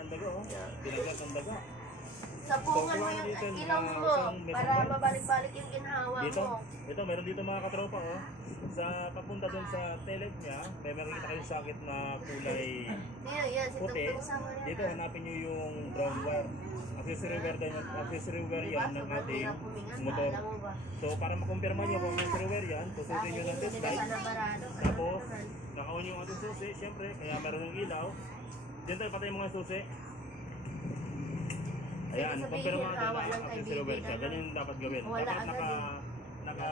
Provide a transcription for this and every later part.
ang daga, oh. Binagat ang daga. Sapungan mo yung ilong mo para mabalik-balik yung ginhawa Dito, mo. ito, meron dito mga katropa, oh. Sa papunta dun sa tailend niya, may makikita kayong sakit na kulay Yan, si puti. Tugtog sa wala. Dito, hanapin nyo yung brown wire. Accessory wire yan ng ating motor. Alam mo ba? So, para makumpirma nyo kung accessory wire yan, susutin nyo ng test Hindi ka light. sana barado. Tapos, naka-on yung ating susi, syempre, kaya meron ng ilaw. Diyan tayo patay mga susi. Ayan, kumpirma natin na accessory wire siya. Ganyan yung dapat gawin. Dapat naka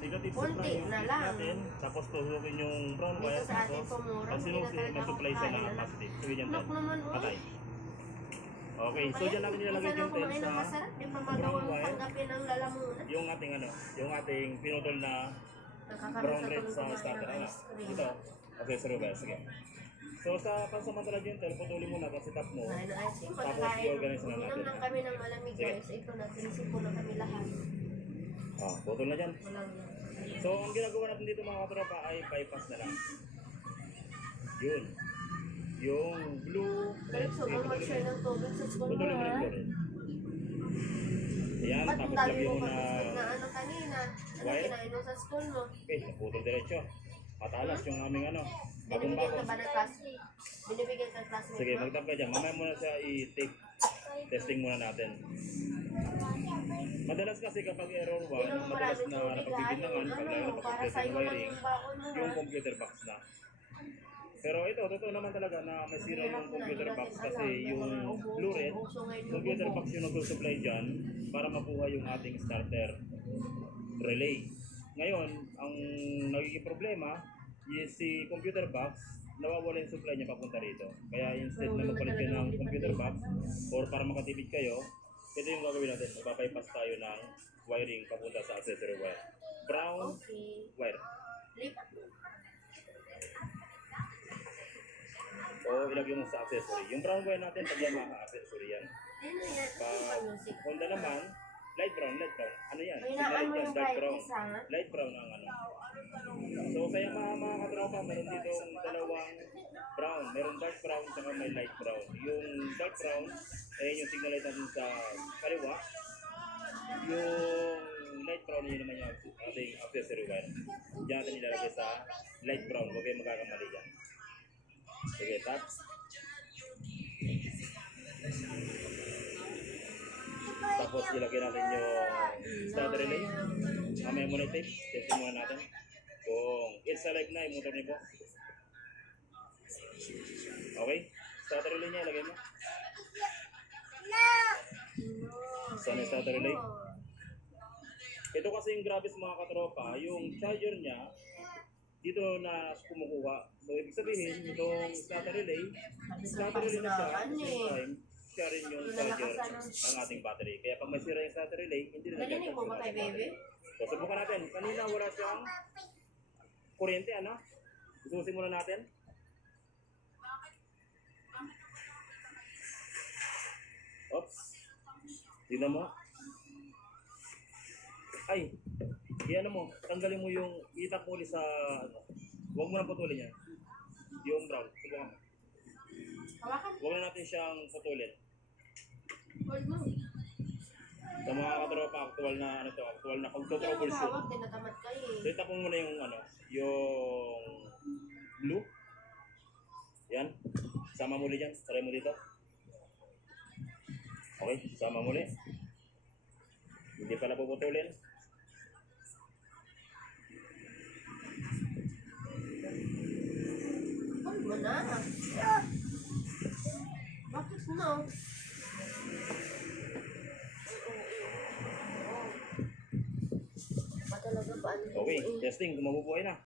negative supply yung na switch lang. natin. Tapos tusukin yung brown Dito wire. sa ating Tapos, pumura, pag hindi na sinusi, talaga may supply siya kakain na na. positive. So, yan Nak tayo. naman, Patay. Okay, so dyan natin nilalagay yung tail sa masarap, yung mamagawa mo tanggapin ng lalamunan. yung ating yung ating pinutol na brown red sa starter. Ano? Ito, accessory wire. Sige. So sa pansamantala dyan, putulin mo na kasi tap mo. Tapos i-organize na natin. Uminom lang kami ng malamig guys. Ito na, sinisip na kami lahat. Putol na dyan. Walang So ang ginagawa natin dito mga katropa ay bypass na lang. Yun. Yung blue, red, so, kung mag-share ng tubig sa school mo, putulin mo rin ha? blue red. Ayan, Ba't tapos dami lagyan mo mo pa na na ano kanina? Ano wire? kinain mo sa school mo? Okay, naputol diretso. Matalas yung aming Binibigyan bagong-bagong. ka ba ng class? Binibigyan ka ng classmate Sige, mo? magtap ka dyan. Mamaya muna siya i-take. Testing muna natin. Madalas kasi kapag error 1, Inom madalas maraming na tubig, napagbibinangan pag lalo na para kapag sa testing iyo lang wiring, yung baon mo, yung ha? computer box na. Pero ito, totoo naman talaga na may sira yung computer box kasi yung blue red, computer box yung nag-supply dyan para mabuhay yung ating starter relay. Ngayon, ang nagiging problema is si computer box, nawawala yung supply niya papunta rito. Kaya instead na magpalit kayo ng computer box or para makatipid kayo, ito yung gagawin natin. Magpapapas tayo ng wiring papunta sa accessory wire. Brown Okay. wire. Lipat mo. O ilagay mo sa accessory. Yung brown wire natin, pag yan maka-accessory yan. Ano yan? Ano ba music? Honda naman, light brown. Ano yan? May naan mo yung dark brown. brightness, ha? Light brown ang ano. So kaya mga katropa, meron dito dalawang brown. Meron dark brown saka may light brown. Yung dark brown, ayun yung signal light natin sa kaliwa. Yung light brown, yun naman yung ating accessory wire. Diyan natin ilalagay sa light brown. Huwag kayo magkakamali dyan. Sige, tap. Tapos ilagay natin yung starter relay. Mamaya muna yung tape. Testing muna natin. Kung it's alive na yung motor niyo po. Okay? Starter relay niya, ilagay mo. Saan yung starter relay? Ito kasi yung grabe sa mga katropa, yung charger niya, dito na kumukuha. So, ibig sabihin, itong starter relay na siya, at the same time, siya rin yung charger ng ating battery. Kaya pag may sira yung starter relay, hindi na Narinig mo ba kay baby? So, subukan natin. Kanina wala siyang kuryente, ano? Sususin muna natin. Oops. Tignan mo. Ay, ano mo, tanggalin mo yung itak mo ulit sa, ano, huwag mo na putulin yan. Yung brown, subukan mo. Hawakan. Huwag na natin siyang putulin. Hold mo. Sa mga katropa, actual na Hindi ako pag-troubleshoot. hawak, tinatamad kayo eh. So, itak mo muna yung, yung blue. Yan. Sama mo ulit yan. Saray mo dito. Okay, sama mo ulit. Hindi pala puputulin. Hold mo na. Bakit no? Ba talaga ba? Okay, testing. Kung mabubuhay na.